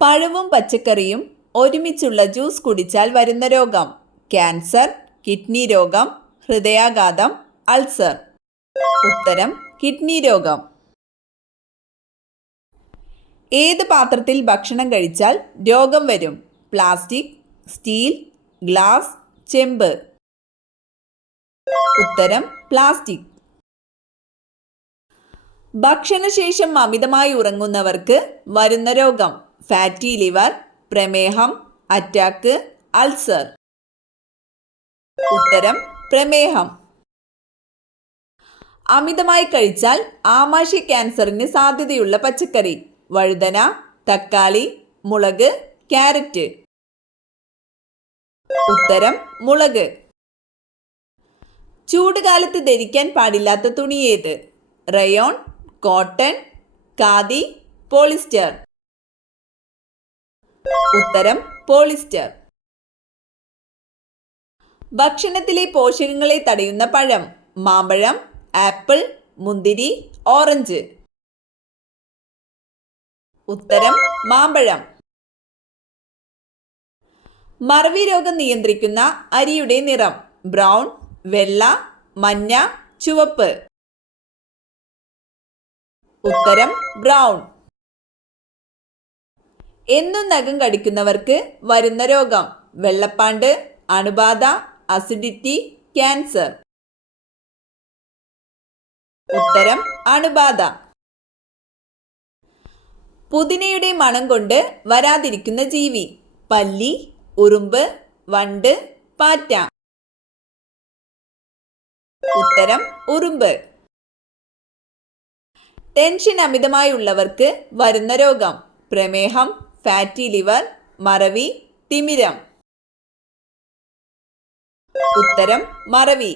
പഴവും പച്ചക്കറിയും ഒരുമിച്ചുള്ള ജ്യൂസ് കുടിച്ചാൽ വരുന്ന രോഗം: ക്യാൻസർ, കിഡ്നി രോഗം, ഹൃദയാഘാതം, അൾസർ. ഉത്തരം കിഡ്നി രോഗം. ഏത് പാത്രത്തിൽ ഭക്ഷണം കഴിച്ചാൽ രോഗം വരും? പ്ലാസ്റ്റിക്, സ്റ്റീൽ, ഗ്ലാസ്, ചെമ്പ്. ഉത്തരം പ്ലാസ്റ്റിക്. ഭക്ഷണശേഷം അമിതമായി ഉറങ്ങുന്നവർക്ക് വരുന്ന രോഗം: ഫാറ്റി ലിവർ, പ്രമേഹം, അറ്റാക്ക്, അൾസർ. ഉത്തരം പ്രമേഹം. അമിതമായി കഴിച്ചാൽ ആമാശയ ക്യാൻസറിന് സാധ്യതയുള്ള പച്ചക്കറി: വഴുതന, തക്കാളി, മുളക്, ക്യാരറ്റ്. ഉത്തരം മുളക്. ചൂടുകാലത്ത് ധരിക്കാൻ പാടില്ലാത്ത തുണി ഏത്? Rayon, cotton, khadi, polyester. ഉത്തരം പോളിസ്റ്റർ. ഭക്ഷണത്തിലെ പോഷകങ്ങളെ തടയുന്ന പഴം: മാമ്പഴം, ആപ്പിൾ, മുന്തിരി, ഓറഞ്ച്. ഉത്തരം മാമ്പഴം. മറവി രോഗം നിയന്ത്രിക്കുന്ന അരിയുടെ നിറം: ബ്രൗൺ, വെള്ള, മഞ്ഞ, ചുവപ്പ്. ഉത്തരം ബ്രൗൺ. എന്നും നഖം കടിക്കുന്നവർക്ക് വരുന്ന രോഗം: വെള്ളപ്പാണ്ട്, അണുബാധ, അസിഡിറ്റി, ക്യാൻസർ. ഉത്തരം അണുബാധ. പുതിനയുടെ മണം കൊണ്ട് വരാതിരിക്കുന്ന ജീവി: പല്ലി, ഉറുമ്പ്, വണ്ട്, പാറ്റ. ഉത്തരം ഉറുമ്പ്. ടെൻഷൻ അമിതമായി ഉള്ളവർക്ക് വരുന്ന രോഗം: പ്രമേഹം, ഫാറ്റി ലിവർ, മറവി, തിമിരം. ഉത്തരം മറവി.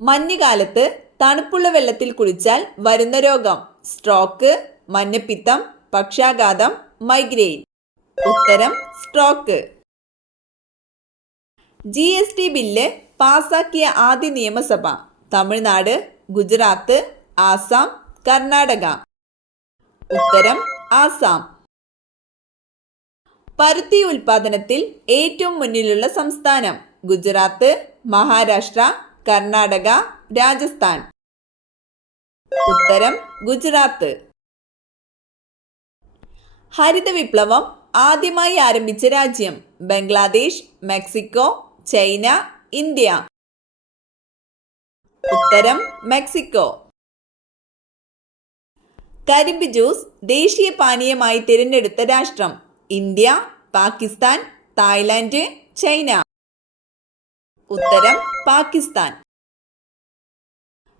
മഞ്ഞുകാലത്ത് തണുപ്പുള്ള വെള്ളത്തിൽ കുളിച്ചാൽ വരുന്ന രോഗം: സ്ട്രോക്ക്, മഞ്ഞപ്പിത്തം, പക്ഷാഘാതം, മൈഗ്രെയിൻ. ഉത്തരം സ്ട്രോക്ക്. GST ബില്ല് പാസാക്കിയ ആദ്യ നിയമസഭ: തമിഴ്നാട്, ഗുജറാത്ത്, ആസാം, കർണാടക. ഉത്തരം ആസാം. പരുത്തി ഉൽപാദനത്തിൽ ഏറ്റവും മുന്നിലുള്ള സംസ്ഥാനം: ഗുജറാത്ത്, മഹാരാഷ്ട്ര, കർണാടക, രാജസ്ഥാൻ. ഉത്തരം ഗുജറാത്ത്. ഹരിത വിപ്ലവം ആദ്യമായി ആരംഭിച്ച രാജ്യം: ബംഗ്ലാദേശ്, മെക്സിക്കോ, ചൈന, ഇന്ത്യ. ഉത്തരം മെക്സിക്കോ. കരിമ്പ് ജ്യൂസ് ദേശീയ പാനീയമായി തിരഞ്ഞെടുത്ത രാഷ്ട്രം: ഇന്ത്യ, പാകിസ്ഥാൻ, തായ്ലാന്റ്, ചൈന. ഉത്തരം പാകിസ്ഥാൻ.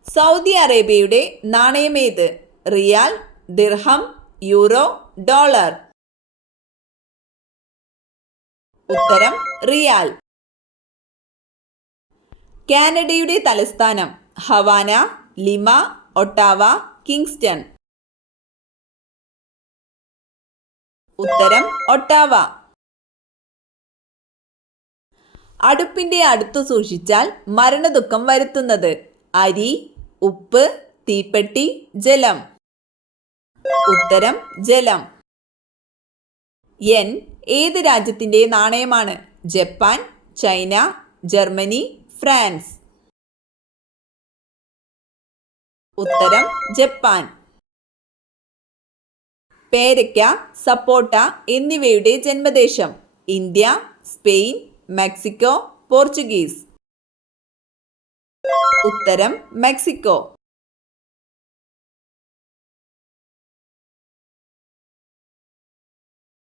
സൗദി അറേബ്യയുടെ നാണയമേത്? റിയാൽ, ദിർഹം, യൂറോ, ഡോളർ. ഉത്തരം റിയാൽ. കാനഡയുടെ തലസ്ഥാനം: ഹവാന, ലിമ, ഒട്ടാവ, കിങ്സ്റ്റൺ. ഉത്തരം ഒട്ടാവ. അടുപ്പിന്റെ അടുത്തു സൂക്ഷിച്ചാൽ മരണദുഃഖം വരുത്തുന്നത്: അരി, ഉപ്പ്, തീപ്പെട്ടി, ജലം. ഉത്തരം ജലം. യെൻ ഏത് രാജ്യത്തിന്റെ നാണയമാണ്? Japan, China, Germany, France. ഉത്തരം ജപ്പാൻ. പേരയ്ക്ക, സപ്പോട്ട എന്നിവയുടെ ജന്മദേശം: ഇന്ത്യ, സ്പെയിൻ, മെക്സിക്കോ, പോർച്ചുഗീസ്. ഉത്തരം മെക്സിക്കോ.